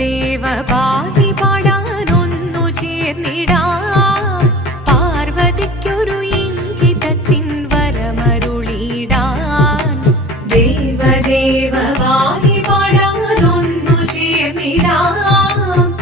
ദേവ പാഹി പാടാനൊന്നു ചേർന്നിടാം. പാർവതിക്കൊരു ഇംഗിതത്തിൻ വരമരുളിടാൻ. ദേവദേവ പാഹി പാടാനൊന്നു ചേർന്നിടാം.